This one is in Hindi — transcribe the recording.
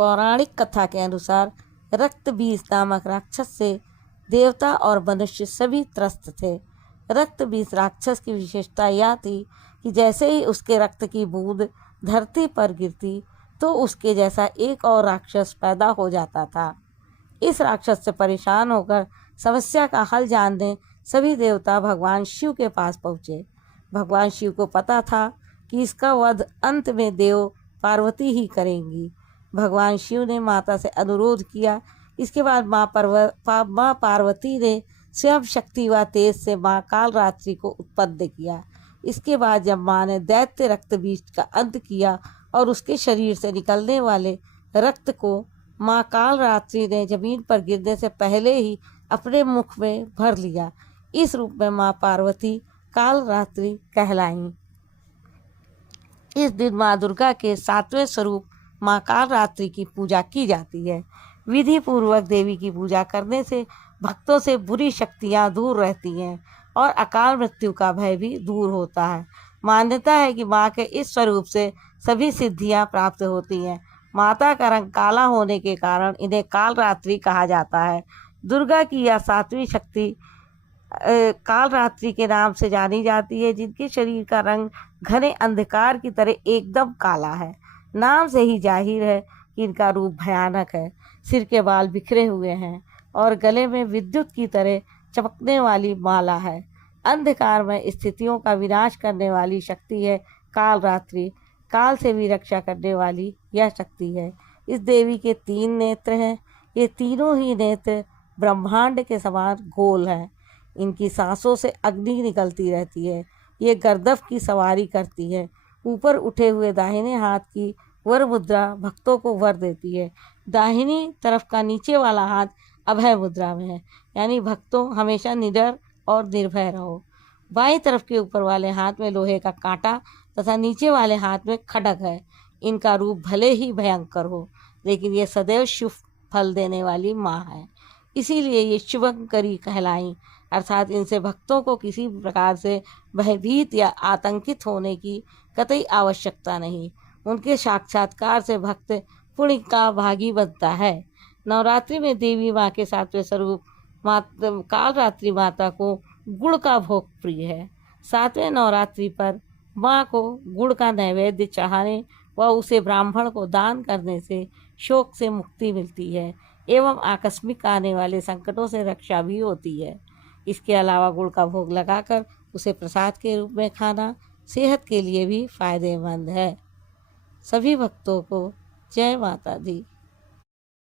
पौराणिक कथा के अनुसार रक्त बीज नामक राक्षस से देवता और मनुष्य सभी त्रस्त थे। रक्त बीज राक्षस की विशेषता यह थी कि जैसे ही उसके रक्त की बूंद धरती पर गिरती तो उसके जैसा एक और राक्षस पैदा हो जाता था। इस राक्षस से परेशान होकर समस्या का हल जानने सभी देवता भगवान शिव के पास पहुँचे। भगवान शिव को पता था कि इसका वध अंत में देव पार्वती ही करेंगी। भगवान शिव ने माता से अनुरोध किया। इसके बाद माँ पार्वती ने स्वयं शक्ति व तेज से माँ कालरात्रि को उत्पन्न किया। इसके बाद जब माँ ने दैत्य रक्त बीज का अंत किया और उसके शरीर से निकलने वाले रक्त को माँ कालरात्रि ने जमीन पर गिरने से पहले ही अपने मुख में भर लिया। इस रूप में माँ पार्वती कालरात्रि कहलाईं। इस दिन माँ दुर्गा के 7वें स्वरूप माँ कालरात्रि की पूजा की जाती है। विधि पूर्वक देवी की पूजा करने से भक्तों से बुरी शक्तियाँ दूर रहती हैं और अकाल मृत्यु का भय भी दूर होता है। मान्यता है कि माँ के इस स्वरूप से सभी सिद्धियाँ प्राप्त होती हैं। माता का रंग काला होने के कारण इन्हें कालरात्रि कहा जाता है। दुर्गा की यह 7वीं शक्ति कालरात्रि के नाम से जानी जाती है, जिनके शरीर का रंग घने अंधकार की तरह एकदम काला है। नाम से ही जाहिर है कि इनका रूप भयानक है। सिर के बाल बिखरे हुए हैं और गले में विद्युत की तरह चमकने वाली माला है। अंधकार में स्थितियों का विनाश करने वाली शक्ति है कालरात्रि। काल से भी रक्षा करने वाली यह शक्ति है। इस देवी के 3 नेत्र हैं। ये तीनों ही नेत्र ब्रह्मांड के समान गोल हैं। इनकी सांसों से अग्नि निकलती रहती है। ये गर्दभ की सवारी करती है। ऊपर उठे हुए दाहिने हाथ की वर मुद्रा भक्तों को वर देती है। दाहिनी तरफ का नीचे वाला हाथ अभय मुद्रा में है, यानी भक्तों हमेशा निडर और निर्भय रहो। बाईं तरफ के ऊपर वाले हाथ में लोहे का कांटा तथा नीचे वाले हाथ में खड्ग है। इनका रूप भले ही भयंकर हो, लेकिन ये सदैव शुभ फल देने वाली माँ है, इसीलिए ये शुभंकरी कहलाई। अर्थात इनसे भक्तों को किसी प्रकार से भयभीत या आतंकित होने की कतई आवश्यकता नहीं। उनके साक्षात्कार से भक्त पुण्य का भागी बनता है। नवरात्रि में देवी माँ के 7वें स्वरूप कालरात्रि माता को गुड़ का भोग प्रिय है। 7वें नवरात्रि पर माँ को गुड़ का नैवेद्य चढ़ाने व उसे ब्राह्मण को दान करने से शोक से मुक्ति मिलती है एवं आकस्मिक आने वाले संकटों से रक्षा भी होती है। इसके अलावा गुड़ का भोग लगाकर उसे प्रसाद के रूप में खाना सेहत के लिए भी फायदेमंद है। सभी भक्तों को जय माता दी।